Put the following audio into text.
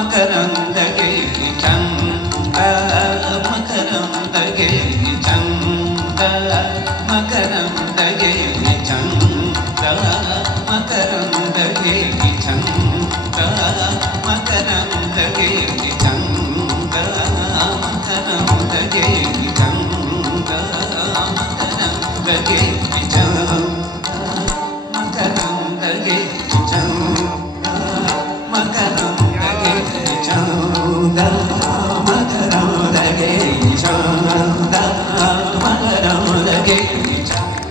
ಮಕರಂದಗೆ ಚಂದ ಮಕರಂದಗೆ ಚಂದ ಮಕರಂದಗೆ ಚಂದ ಮಕರಂದಗೆ ಚಂದ ಮಕರಂದಗೆ ಚಂದ ಮಕರಂದಗೆ ಚಂದ ಮಕರಂದಗೆ ಚಂದ ಮಕರಂದಗೆ ಚಂದ ಮಕರಂದಗೆ ಚಂದ ಮಕರಂದಗೆ ಚಂದ ಮಕರಂದಗೆ ಚಂದ